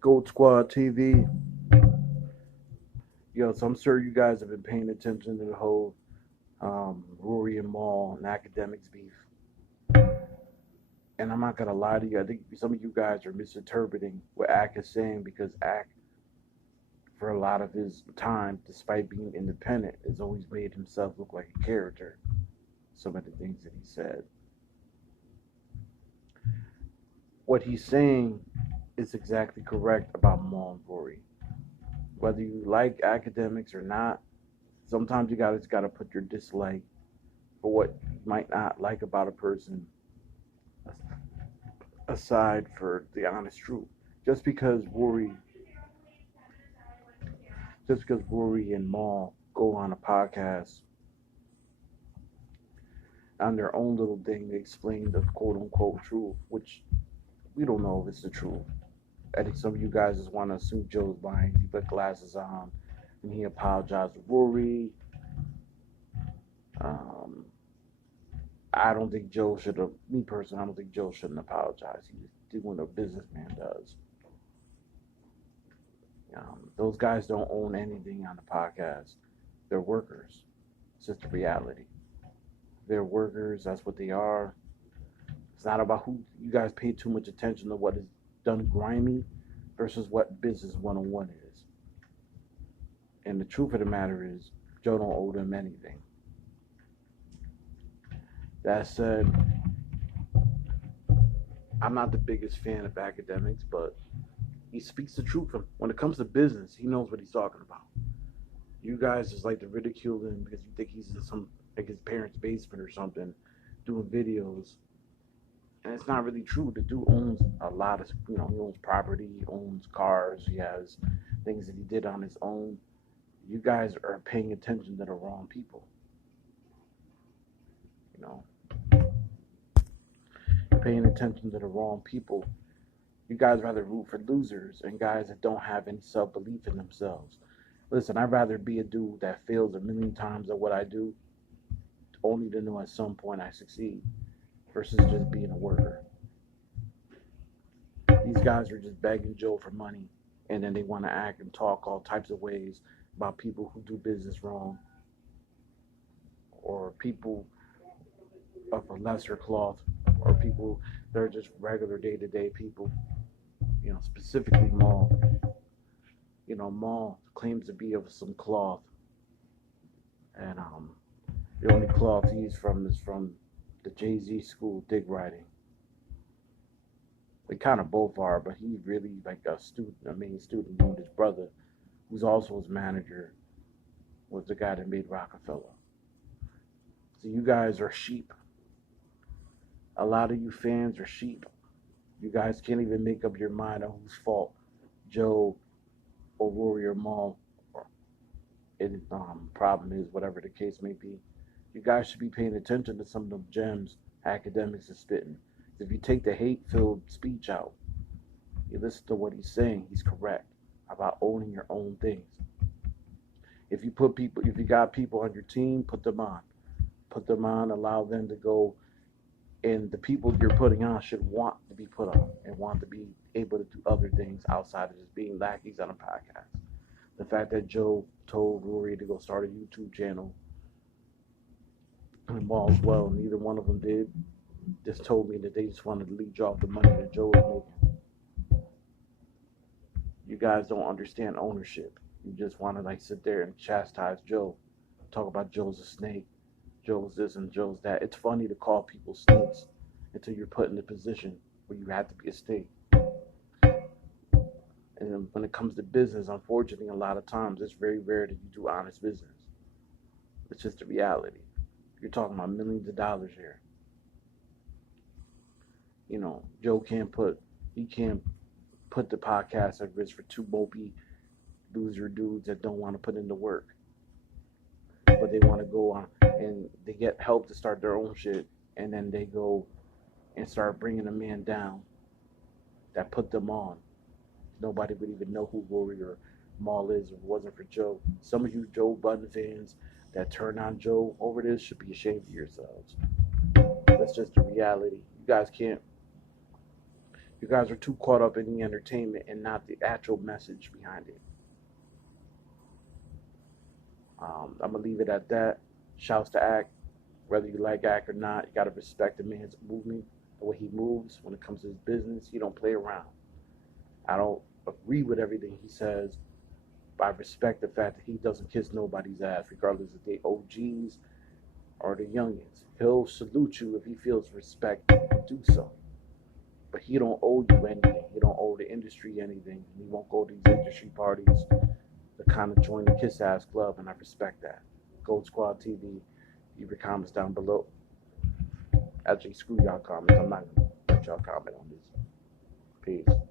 Goat Squad TV. So I'm sure you guys have been paying attention to the whole Rory and Mal and Academics beef. And I'm not gonna lie to you, I think some of you guys are misinterpreting what Ak is saying because Ak, for a lot of his time, despite being independent, has always made himself look like a character. Some of the things that he said. What he's saying is exactly correct about Mal and Rory. Whether you like academics or not, sometimes you gotta put your dislike for what you might not like about a person aside for the honest truth. Just because Rory, just because Rory and Maul go on a podcast on their own little thing, they explain the quote unquote truth, which we don't know if it's the truth. I think some of you guys just want to assume Joe's lying. He put glasses on and he apologized to Rory. Um, I don't think Joe should have. Me personally, I don't think Joe shouldn't apologize. He's doing what a businessman does. Those guys don't own anything on the podcast. They're workers. It's just a reality. They're workers. That's what they are. It's not about who you guys pay too much attention to what is done grimy versus what business 101 is. And the truth of the matter is, Joe don't owe them anything. That said, I'm not the biggest fan of academics, but he speaks the truth. When it comes to business, he knows what he's talking about. You guys just like to ridicule him because you think he's in some like his parents' basement or something, doing videos, and it's not really true. The dude owns a lot of, he owns property, he owns cars, he has things that he did on his own. You guys are paying attention to the wrong people. You know, you're paying attention to the wrong people. You guys rather root for losers and guys that don't have any self belief in themselves. Listen, I'd rather be a dude that fails a million times at what I do, only to know at some point I succeed, versus just being a worker. These guys are just begging Joe for money, and then they want to act and talk all types of ways about people who do business wrong or people of a lesser cloth or people that are just regular day to day people. Specifically Maul. Maul claims to be of some cloth, and the only cloth he's from is from the Jay-Z school, dig writing. They kind of both are, but he's really like a student, a main student, known his brother, who's also his manager, was the guy that made Rockefeller. So you guys are sheep. A lot of you fans are sheep. You guys can't even make up your mind on whose fault, Joe or Rory or Maul. And problem is, whatever the case may be, you guys should be paying attention to some of the gems academics are spitting. If you take the hate-filled speech out, you listen to what he's saying, he's correct about owning your own things. If you got people on your team, put them on. Put them on, allow them to go, and the people you're putting on should want to be put on and want to be able to do other things outside of just being lackeys on a podcast. The fact that Joe told Rory to go start a YouTube channel and Maul as well, neither one of them did, just told me that they just wanted to leech off the money that Joe was making. You guys don't understand ownership. You just want to sit there and chastise Joe, talk about Joe's a snake, Joe's this and Joe's that. It's funny to call people snakes until you're put in the position where you have to be a snake. And when it comes to business, unfortunately, a lot of times it's very rare that you do honest business. It's just a reality. You're talking about millions of dollars here. Joe can't put the podcast at risk for two mopey loser dudes that don't want to put in the work, but they want to go on and they get help to start their own shit, and then they go and start bringing a man down that put them on. Nobody would even know who Rory or Maul is if it wasn't for Joe. Some of you Joe Budden fans that turn on Joe over this should be ashamed of yourselves. That's just the reality. You guys are too caught up in the entertainment and not the actual message behind it. I'm gonna leave it at that. Shouts to Act. Whether you like Act or not, you gotta respect the man's movement, the way he moves when it comes to his business. He don't play around. I don't agree with everything he says, but I respect the fact that he doesn't kiss nobody's ass, regardless if they OGs or the youngins. He'll salute you if he feels respect to do so. But he don't owe you anything. He don't owe the industry anything. He won't go to these industry parties to kind of join the kiss ass club, and I respect that. Gold Squad TV. Leave your comments down below. Actually, screw y'all comments. I'm not gonna let y'all comment on this. Peace.